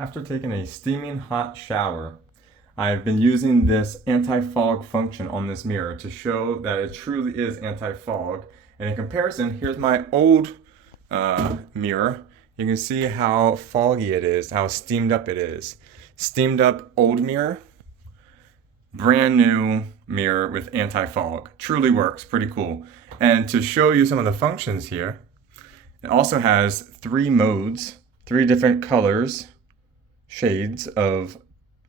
After taking a steaming hot shower, I've been using this anti-fog function on this mirror to show that it truly is anti-fog. And in comparison, here's my old mirror. You can see how foggy it is, how steamed up it is. Steamed up old mirror, brand new mirror with anti-fog. Truly works, pretty cool. And to show you some of the functions here, it also has 3 modes, 3 different colors, shades of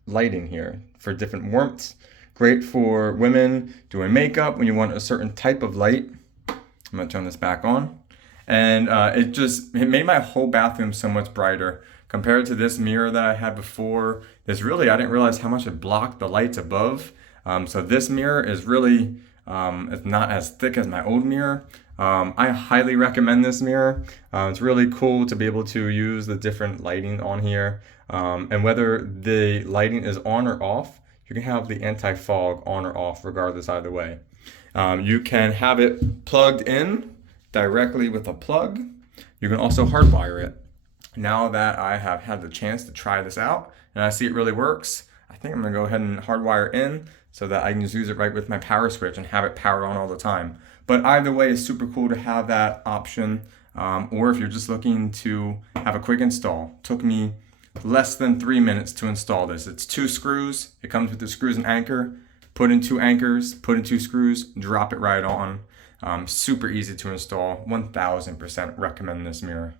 lighting here for different warmths. Great for women doing makeup when you want a certain type of light. I'm gonna turn this back on. And it made my whole bathroom so much brighter. Compared to this mirror that I had before, I didn't realize how much it blocked the lights above. So this mirror is really, it's not as thick as my old mirror. I highly recommend this mirror. It's really cool to be able to use the different lighting on here. And whether the lighting is on or off, you can have the anti-fog on or off regardless either way. You can have it plugged in directly with a plug. You can also hardwire it. Now that I have had the chance to try this out and I see it really works, I think I'm gonna go ahead and hardwire in so that I can just use it right with my power switch and have it powered on all the time. But either way, it's super cool to have that option. Or if you're just looking to have a quick install, took me less than 3 minutes to install this. It's 2 screws. It comes with the screws and anchor. Put in 2 anchors, put in 2 screws, drop it right on. Super easy to install. 1000% recommend this mirror.